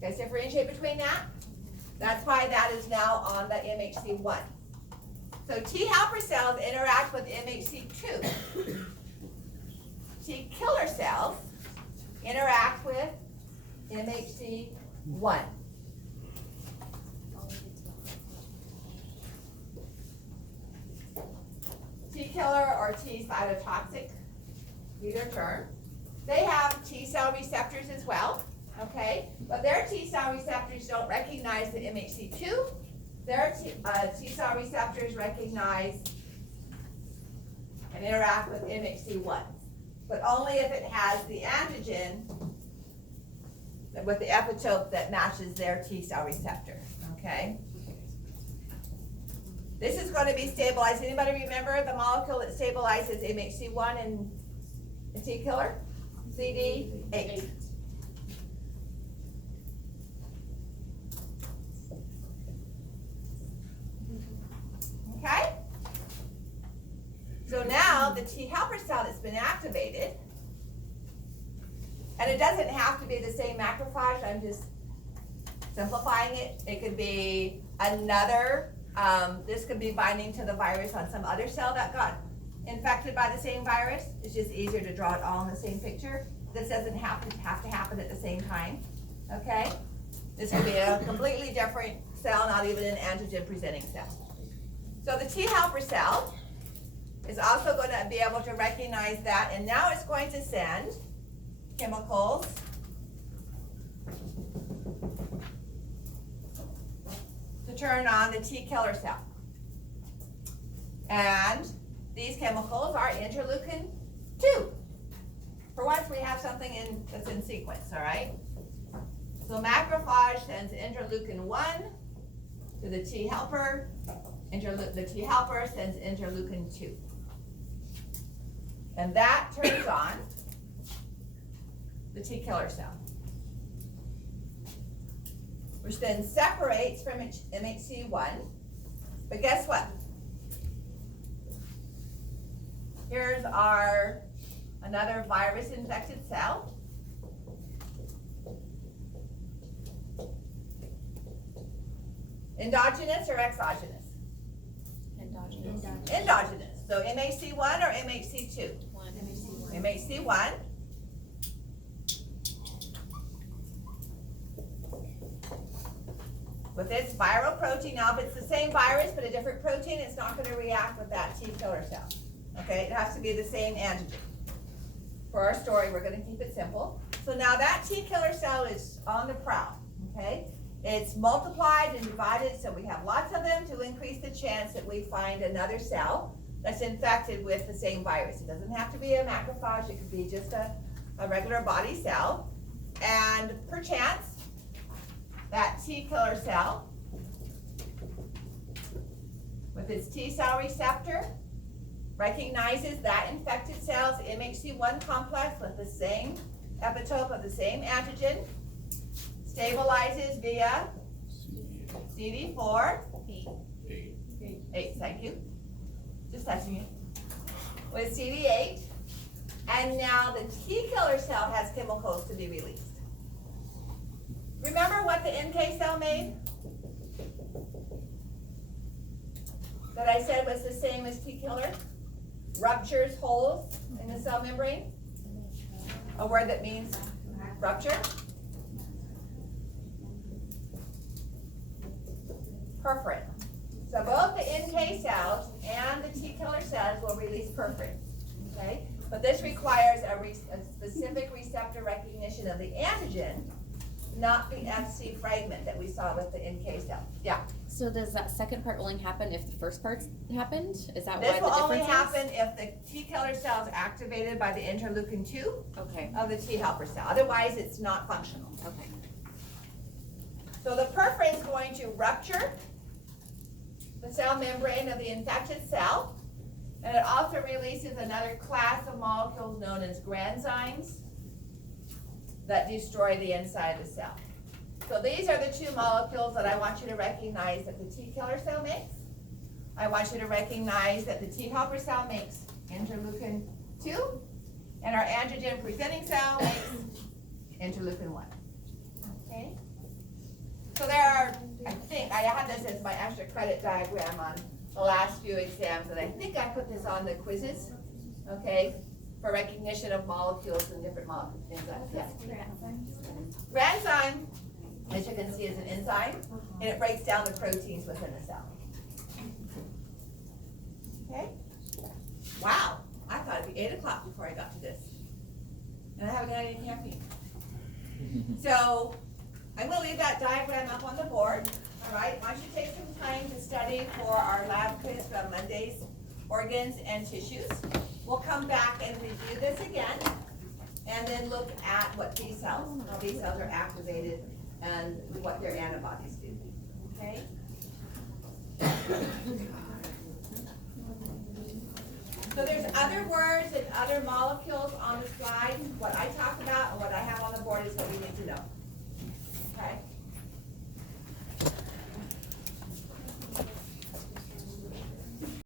Guys differentiate between that? That's why that is now on the MHC1. So T helper cells interact with MHC2. T killer cells interact with MHC1. T killer or T cytotoxic, either term. They have T cell receptors as well, okay? But their T cell receptors don't recognize the MHC2. Their T cell receptors recognize and interact with MHC1, but only if it has the antigen with the epitope that matches their T cell receptor, okay? This is going to be stabilized. Anybody remember the molecule that stabilizes MHC1 and the T killer? CD8. Okay? So now the T helper cell that's been activated, and it doesn't have to be the same macrophage, I'm just simplifying it. It could be another, this could be binding to the virus on some other cell that got infected by the same virus. It's just easier to draw it all in the same picture. This doesn't have to happen at the same time, okay? This could be a completely different cell, not even an antigen presenting cell. So the T helper cell is also going to be able to recognize that, and now it's going to send chemicals to turn on the T killer cell. And these chemicals are interleukin 2. For once, we have something that's in sequence, all right? So macrophage sends interleukin 1 to the T helper. The T helper sends interleukin 2. And that turns on the T killer cell, which then separates from MHC1. But guess what? Here's our another virus infected cell. Endogenous or exogenous? Endogenous. Endogenous. So MHC1 or MHC2? MHC1. With its viral protein. Now, if it's the same virus but a different protein, it's not going to react with that T killer cell. Okay, it has to be the same antigen. For our story, we're going to keep it simple. So now that T killer cell is on the prowl. Okay, it's multiplied and divided, so we have lots of them to increase the chance that we find another cell that's infected with the same virus. It doesn't have to be a macrophage, it could be just a regular body cell. And perchance, that T killer cell with its T cell receptor recognizes that infected cell's MHC1 complex with the same epitope of the same antigen, stabilizes via CD4, 8, thank you, just touching it, with CD8, and now the T killer cell has chemicals to be released. Remember what the NK cell made? That I said was the same as T killer? Ruptures holes in the cell membrane. A word that means rupture. Perforin. So both the NK cells and the T killer cells will release perforin. Okay? But this requires a specific receptor recognition of the antigen, not the FC fragment that we saw with the NK cell. Yeah. So does that second part only happen if the first part happened? Is that This why will the only difference happen if the T killer cell is activated by the interleukin 2 Okay. of the T helper cell. Otherwise, it's not functional. Okay. So the perforin is going to rupture the cell membrane of the infected cell, and it also releases another class of molecules known as granzymes that destroy the inside of the cell. So these are the two molecules that I want you to recognize that the T killer cell makes. I want you to recognize that the T helper cell makes interleukin 2, and our antigen presenting cell makes interleukin 1. Okay? my extra credit diagram on the last few exams, and I think I put this on the quizzes, okay? For recognition of molecules and different enzymes, yeah. Granzyme, as you can see, is an enzyme, and it breaks down the proteins within a cell. Okay? Wow, I thought it'd be 8 o'clock before I got to this. And I haven't had any caffeine. So, I'm gonna leave that diagram up on the board, all right? Why don't you take some time to study for our lab quiz from Monday's organs and tissues. We'll come back and review this again, and then look at what B cells, how B cells are activated, and what their antibodies do, okay? So there's other words and other molecules on the slide. What I talk about and what I have on the board is what we need to know.